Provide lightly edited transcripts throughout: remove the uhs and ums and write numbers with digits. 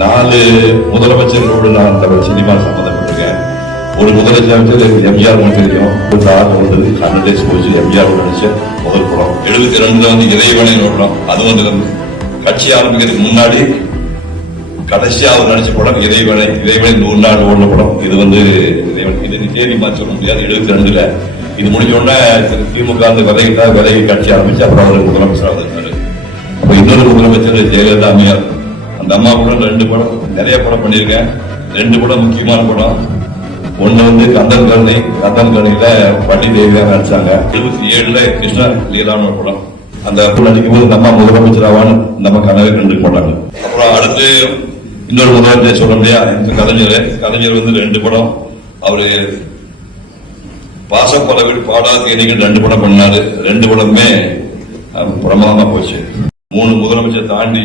4 முதலமைச்சர்களோடு நான் தமிழ் சினிமா சம்பந்தப்பட்டிருக்கேன். ஒரு முதலமைச்சர் எம்ஜிஆர் தெரியும். ஒரு ஆர்வம் வந்தது 100 days போச்சு. எம்ஜிஆர் நடிச்ச முதல் படம் 72 வந்து இறைவனை நோடுறோம். அது வந்து கட்சி ஆரம்பிக்கிறதுக்கு முன்னாடி கடைசியா அவர் நடிச்ச படம் இறைவனை 100 நாள் ஓடின படம். இது வந்து இது தேதி மாற்றி சொல்ல முடியாது. 72ல இது முடிஞ்ச உடனே திமுக விலகி கட்சி ஆரம்பிச்சு அப்புறம் அவர் முதலமைச்சராக இருந்தாரு. அப்ப இன்னொரு முதலமைச்சர் ஜெயலலிதா அம்மையார். அந்த அம்மா கூட 2 படம் நிறைய படம் பண்ணியிருக்கேன். 2 படம் முக்கியமான படம். ஒண்ணு வந்து கந்தன் கரணியில பள்ளி தேவியா நடிச்சாங்க. 77ல கிருஷ்ண லீலான ஒரு படம். அந்த நடிக்கும் போது நம்ம முதலமைச்சராவான்னு நம்ம கனவே கண்டுக்க மாட்டாங்க. அப்புறம் அடுத்து இன்னொரு முதலமைச்சர் சொல்ல முடியா கலைஞர் வந்து 2 படம். அவரு பாசப்பல வீடு பாடாத ஏனிகள் 2 படம் பண்ணாரு. 2 படமே பிரமாதமா போச்சு. 3 முதலமைச்சர் தாண்டி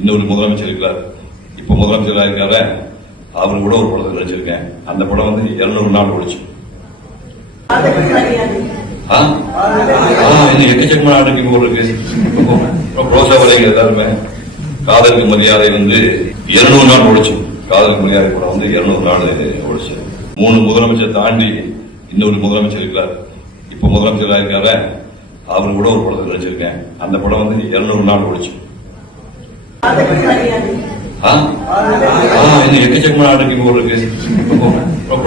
இன்னொரு முதலமைச்சர் இருக்காரு. இப்ப முதலமைச்சராக இருக்காரு. அவரு கூட ஒரு படத்தை நடிச்சிருக்கேன். அந்த படம் வந்து 200 நாள் ஓடிச்சு. எக்கச்சக்கமான ஆண்டுக்கு போல் இருக்கு. ரோசா வரைங்க எல்லாருமே காதலுக்கு மரியாதை வந்து 200 நாள் ஓடிச்சு. காதலுக்கு மரியாதை படம் வந்து 200 நாள் ஓடிச்சு. 3 முதலமைச்சர் தாண்டி இன்னொரு முதலமைச்சர் இருக்காரு. இப்ப முதலமைச்சராக இருக்காரு. அவரு கூட ஒரு படத்தை நடிச்சிருக்கேன். அந்த படம் வந்து 200 நாள் ஓடிச்சு. எக்கச்சக்கமான ஆண்டுக்கு போல் இருக்கு.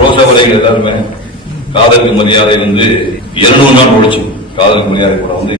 ரோசா வரைங்க எல்லாருமே காதலுக்கு மரியாதை வந்து 200 நாள் ஓடிச்சு. காதலுக்கு மரியாதை படம் வந்து